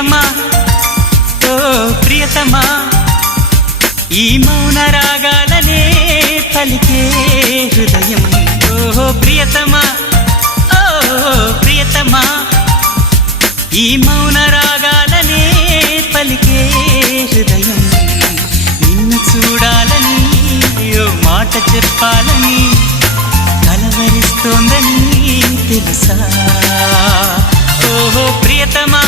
ప్రియతమా ఓ ప్రియతమా ఈ మౌన రాగాలనే పలికే హృదయం ఓ ప్రియతమా ఓ ప్రియతమా ఈ మౌన రాగాలనే పలికే హృదయం నిన్ను చూడాలని ఓ మాట చెప్పాలని కలవరిస్తోందని తెలుసా ఓ ప్రియతమా